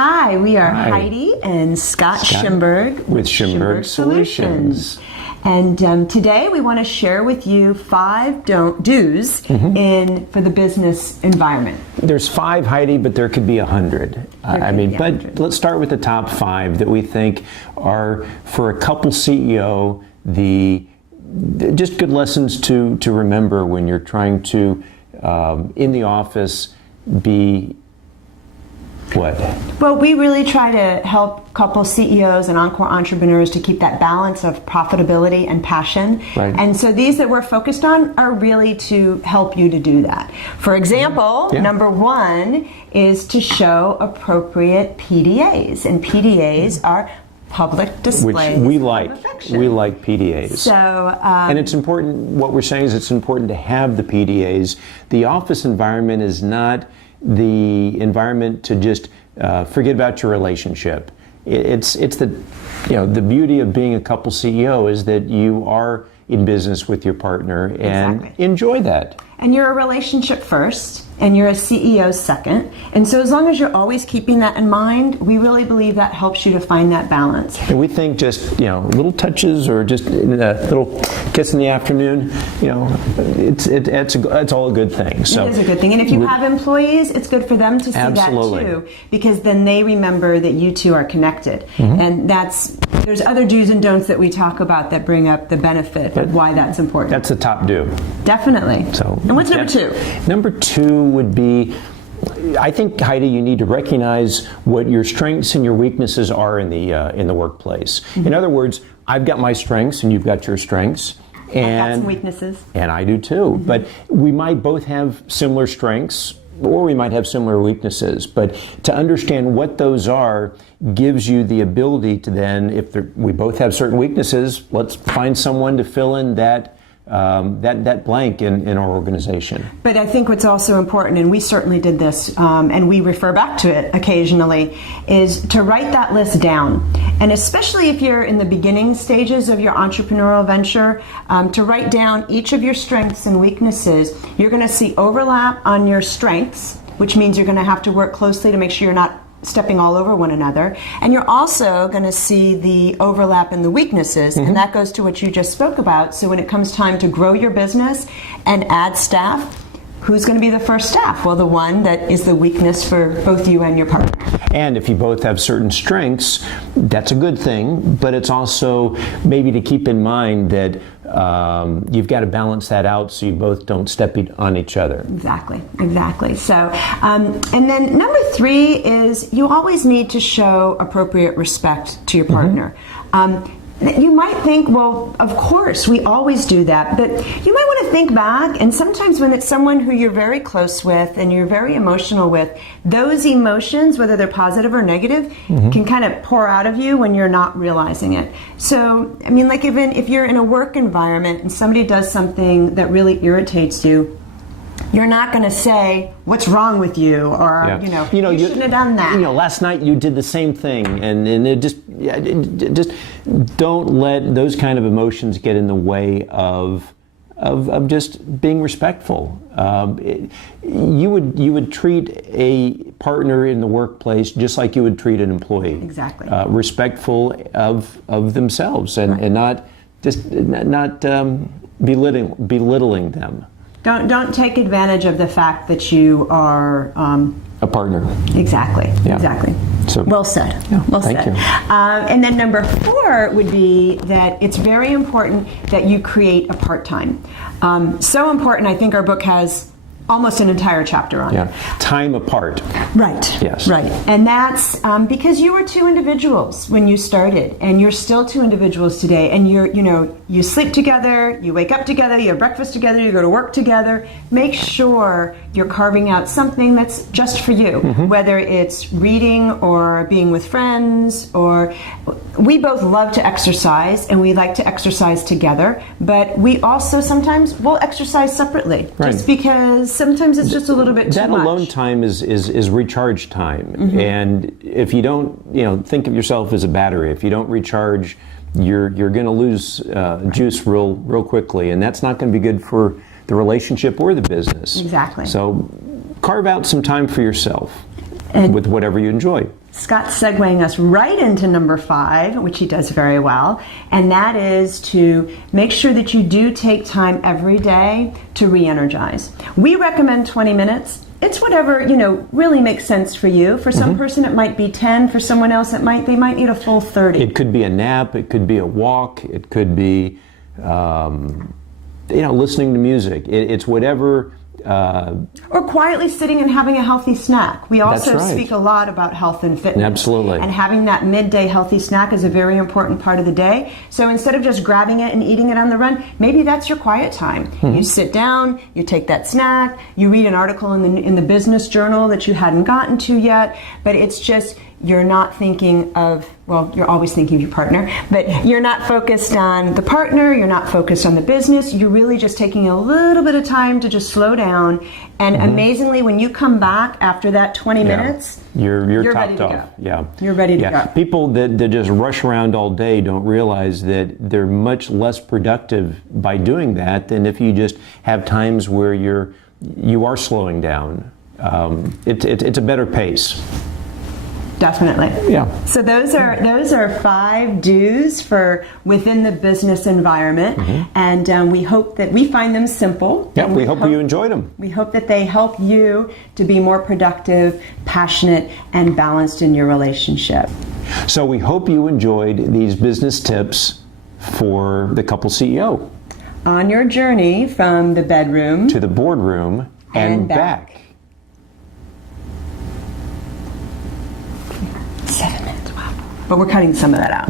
Hi, we are Hi. Heidi and Scott Shimberg with Shimberg Solutions. And today we want to share with you 5 do's for the business environment. There's 5, Heidi, but there could be 100. But let's start with the top 5 that we think are, for a couple CEO, just good lessons to remember when you're trying to, in the office, be what? Well, we really try to help couple CEOs and encore entrepreneurs to keep that balance of profitability and passion. Right. And so these that we're focused on are really to help you to do that. For example, number 1 is to show appropriate PDAs. And PDAs are public displays Which we like. of affection. We like PDAs. So, and it's important, what we're saying is it's important to have the PDAs. The office environment is not the environment to just forget about your relationship. It's the beauty of being a couple CEO is that you are in business with your partner and enjoy that. And you're a relationship first, and you're a CEO second. And so as long as you're always keeping that in mind, we really believe that helps you to find that balance. And we think just, little touches or just a little kiss in the afternoon, it's all a good thing. So it is a good thing. And if you have employees, it's good for them to see that too, because then they remember that you two are connected. And there's other do's and don'ts that we talk about that bring up the benefit of why that's important. That's the top do. Definitely. And what's number 2? Number 2 would be, I think, Heidi, you need to recognize what your strengths and your weaknesses are in the workplace. In other words, I've got my strengths and you've got your strengths. And I've got some weaknesses. And I do too. But we might both have similar strengths or we might have similar weaknesses. But to understand what those are gives you the ability to then, if we both have certain weaknesses, let's find someone to fill in that blank in our organization. But I think what's also important, and we certainly did this, and we refer back to it occasionally, is to write that list down. And especially if you're in the beginning stages of your entrepreneurial venture, to write down each of your strengths and weaknesses. You're going to see overlap on your strengths, which means you're going to have to work closely to make sure you're not stepping all over one another. And you're also going to see the overlap in the weaknesses, and that goes to what you just spoke about. So when it comes time to grow your business and add staff, who's going to be the first staff? Well, the one that is the weakness for both you and your partner. And if you both have certain strengths, that's a good thing, but it's also maybe to keep in mind that you've got to balance that out so you both don't step on each other. Exactly. So, and then number 3 is you always need to show appropriate respect to your partner. You might think, well, of course, we always do that, but you might want to think back, and sometimes when it's someone who you're very close with and you're very emotional with, those emotions, whether they're positive or negative, can kind of pour out of you when you're not realizing it. So, I mean, like even if you're in a work environment and somebody does something that really irritates you, you're not going to say, what's wrong with you? Or, you shouldn't have done that. Last night you did the same thing. And it just don't let those kind of emotions get in the way of just being respectful. You would treat a partner in the workplace just like you would treat an employee. Exactly. Respectful of themselves and not belittling them. Don't take advantage of the fact that you are a partner. Exactly. So well said. Thank you. And then number 4 would be that it's very important that you create a part-time. So important. I think our book has almost an entire chapter on it. Time apart. Right. Yes. Right. And that's because you were 2 individuals when you started, and you're still 2 individuals today. And you sleep together, you wake up together, you have breakfast together, you go to work together. Make sure you're carving out something that's just for you, whether it's reading or being with friends. Or we both love to exercise, and we like to exercise together. But we also sometimes will exercise separately, just because sometimes it's just a little bit too much. That alone time is recharge time, and if you don't, think of yourself as a battery. If you don't recharge, you're going to lose juice real quickly, and that's not going to be good for the relationship or the business. Exactly. So carve out some time for yourself. And with whatever you enjoy. Scott's segueing us right into number 5, which he does very well, and that is to make sure that you do take time every day to re-energize. We recommend 20 minutes. It's whatever, really makes sense for you. For some person it might be 10, for someone else they might need a full 30. It could be a nap, it could be a walk, it could be listening to music. It's whatever. Or quietly sitting and having a healthy snack. We also That's right. speak a lot about health and fitness. Absolutely. And having that midday healthy snack is a very important part of the day. So instead of just grabbing it and eating it on the run, maybe that's your quiet time. You sit down, you take that snack, you read an article in the business journal that you hadn't gotten to yet, but it's just you're not thinking of, well, you're always thinking of your partner, but you're not focused on the partner, you're not focused on the business, you're really just taking a little bit of time to just slow down. And amazingly, when you come back after that 20 minutes, you're ready topped to off. go. Yeah. You're ready to go. People that just rush around all day don't realize that they're much less productive by doing that than if you just have times where you are slowing down. It's a better pace. Definitely. Yeah. So those are 5 do's for within the business environment, and we hope that we find them simple. Yeah, and we hope you enjoyed them. We hope that they help you to be more productive, passionate, and balanced in your relationship. So we hope you enjoyed these business tips for the couple CEO. On your journey from the bedroom To the boardroom and back. 7 minutes, wow. But we're cutting some of that out.